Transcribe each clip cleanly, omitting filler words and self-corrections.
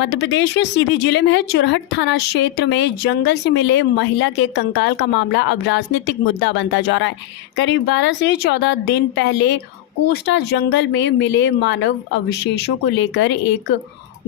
मध्य प्रदेश के सीधी जिले में है चुरहट थाना क्षेत्र में जंगल से मिले महिला के कंकाल का मामला अब राजनीतिक मुद्दा बनता जा रहा है। करीब 12 से 14 दिन पहले कोस्टा जंगल में मिले मानव अवशेषों को लेकर एक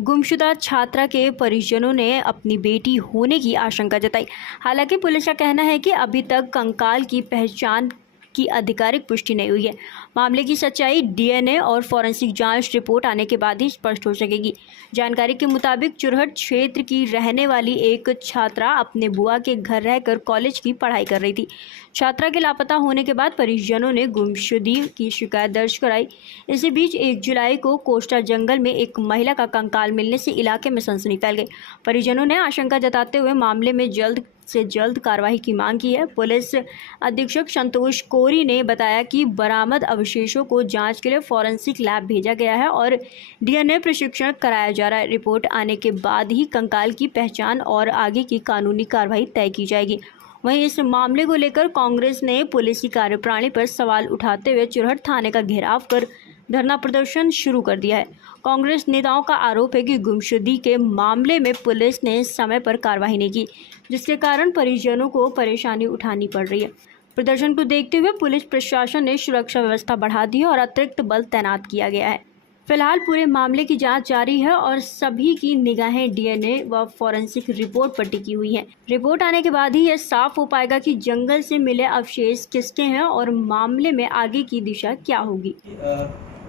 गुमशुदा छात्रा के परिजनों ने अपनी बेटी होने की आशंका जताई। हालांकि पुलिस का कहना है कि अभी तक कंकाल की पहचान की आधिकारिक पुष्टि नहीं हुई है। मामले की सच्चाई डीएनए और फॉरेंसिक जांच रिपोर्ट आने के बाद ही स्पष्ट हो सकेगी। जानकारी के मुताबिक चुरहट क्षेत्र की रहने वाली एक छात्रा अपने बुआ के घर रहकर कॉलेज की पढ़ाई कर रही थी। छात्रा के लापता होने के बाद परिजनों ने गुमशुदगी की शिकायत दर्ज कराई। इसी बीच 1 जुलाई को कोस्टा जंगल में एक महिला का कंकाल मिलने से इलाके में सनसनी फैल गई। परिजनों ने आशंका जताते हुए मामले में जल्द से जल्द कार्रवाई की मांग की है। पुलिस अधीक्षक संतोष कोरी ने बताया कि बरामद अवशेषों को जांच के लिए फॉरेंसिक लैब भेजा गया है और डीएनए प्रशिक्षण कराया जा रहा है। रिपोर्ट आने के बाद ही कंकाल की पहचान और आगे की कानूनी कार्रवाई तय की जाएगी। वहीं इस मामले को लेकर कांग्रेस ने पुलिस की कार्यप्रणाली पर सवाल उठाते हुए चुरहट थाने का घेराव कर धरना प्रदर्शन शुरू कर दिया है। कांग्रेस नेताओं का आरोप है कि गुमशुदगी के मामले में पुलिस ने समय पर कार्रवाई नहीं की, जिसके कारण परिजनों को परेशानी उठानी पड़ रही है। प्रदर्शन को देखते हुए पुलिस प्रशासन ने सुरक्षा व्यवस्था बढ़ा दी है और अतिरिक्त बल तैनात किया गया है। फिलहाल पूरे मामले की जांच जारी है और सभी की निगाहें डीएनए व फॉरेंसिक रिपोर्ट पर टिकी हुई हैं। रिपोर्ट आने के बाद ही यह साफ हो पाएगा कि जंगल से मिले अवशेष किसके हैं और मामले में आगे की दिशा क्या होगी।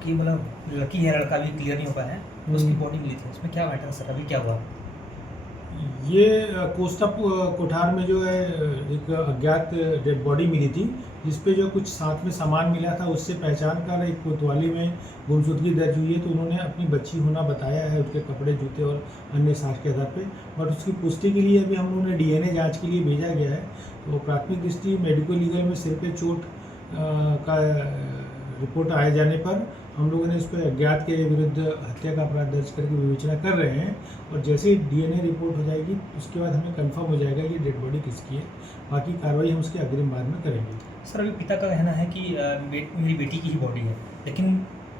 कि मतलब लड़की है, लड़का भी क्लियर नहीं हो पाया है, तो उसकी बॉडी मिली थी, उसमें क्या मैटर सर, अभी क्या हुआ? ये कोस्टा कोठार में जो है एक अज्ञात डेड बॉडी मिली थी, जिसपे जो कुछ साथ में सामान मिला था, उससे पहचान कर एक कोतवाली में गुमशुदगी दर्ज हुई है। तो उन्होंने अपनी बच्ची होना बताया है, उसके कपड़े, जूते और अन्य साक्ष्य के आधार पे। बट उसकी पुष्टि के लिए अभी हम लोगों ने डीएनए जांच के लिए भेजा गया है। तो प्राथमिक दृष्टि मेडिको लीगल में सिर पे चोट का रिपोर्ट आए जाने पर हम लोगों ने इस पर अज्ञात के विरुद्ध हत्या का अपराध दर्ज करके विवेचना कर रहे हैं। और जैसे ही डीएनए रिपोर्ट हो जाएगी उसके बाद हमें कंफर्म हो जाएगा कि डेड बॉडी किसकी है। बाकी कार्रवाई हम उसके अग्रिम बाद में करेंगे। सर, अभी पिता का कहना है कि मेरी बेटी की ही बॉडी है, लेकिन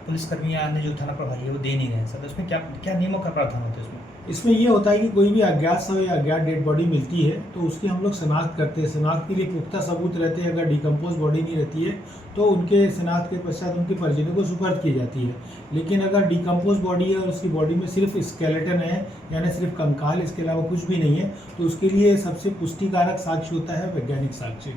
पुलिसकर्मी ने जो थाना प्रभारी है वो दे नहीं रहे हैं सर। तो इसमें क्या क्या नियमों का प्रावधान होता है? इसमें ये होता है कि कोई भी अज्ञात शव या अज्ञात डेड बॉडी मिलती है तो उसकी हम लोग शनाख्त करते हैं। शनाख्त के लिए पुख्ता सबूत रहते हैं। अगर डिकम्पोज बॉडी नहीं रहती है तो उनके शनाख्त के पश्चात उनके परिजनों को सुपर्द की जाती है। लेकिन अगर डिकम्पोज बॉडी है और उसकी बॉडी में सिर्फ स्केलेटन है, यानी सिर्फ कंकाल, इसके अलावा कुछ भी नहीं है, तो उसके लिए सबसे पुष्टिकारक साक्ष्य होता है वैज्ञानिक साक्ष्य।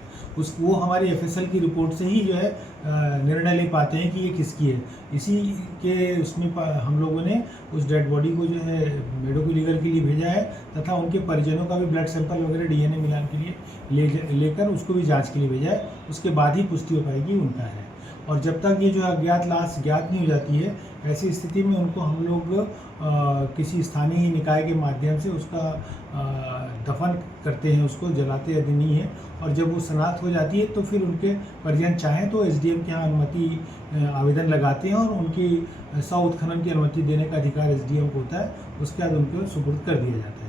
वो हमारे एफएसएल की रिपोर्ट से ही जो है निर्णय ले पाते हैं कि ये किसकी है। इसी के उसमें हम लोगों ने उस डेड बॉडी को जो है मेडिको लीगल के लिए भेजा है तथा उनके परिजनों का भी ब्लड सैंपल वगैरह डीएनए मिलान के लिए लेकर उसको भी जांच के लिए भेजा है। उसके बाद ही पुष्टि हो पाएगी उनका है। और जब तक ये जो अज्ञात लाश ज्ञात नहीं हो जाती है, ऐसी स्थिति में उनको हम लोग किसी स्थानीय निकाय के माध्यम से उसका दफन करते हैं, उसको जलाते यदि नहीं है। और जब वो शनाख्त हो जाती है तो फिर उनके परिजन चाहें तो एसडीएम के यहाँ अनुमति आवेदन लगाते हैं और उनकी शव उत्खनन की अनुमति देने का अधिकार एसडीएम को होता है। उसके बाद उनको सुपुर्द कर दिया जाता है।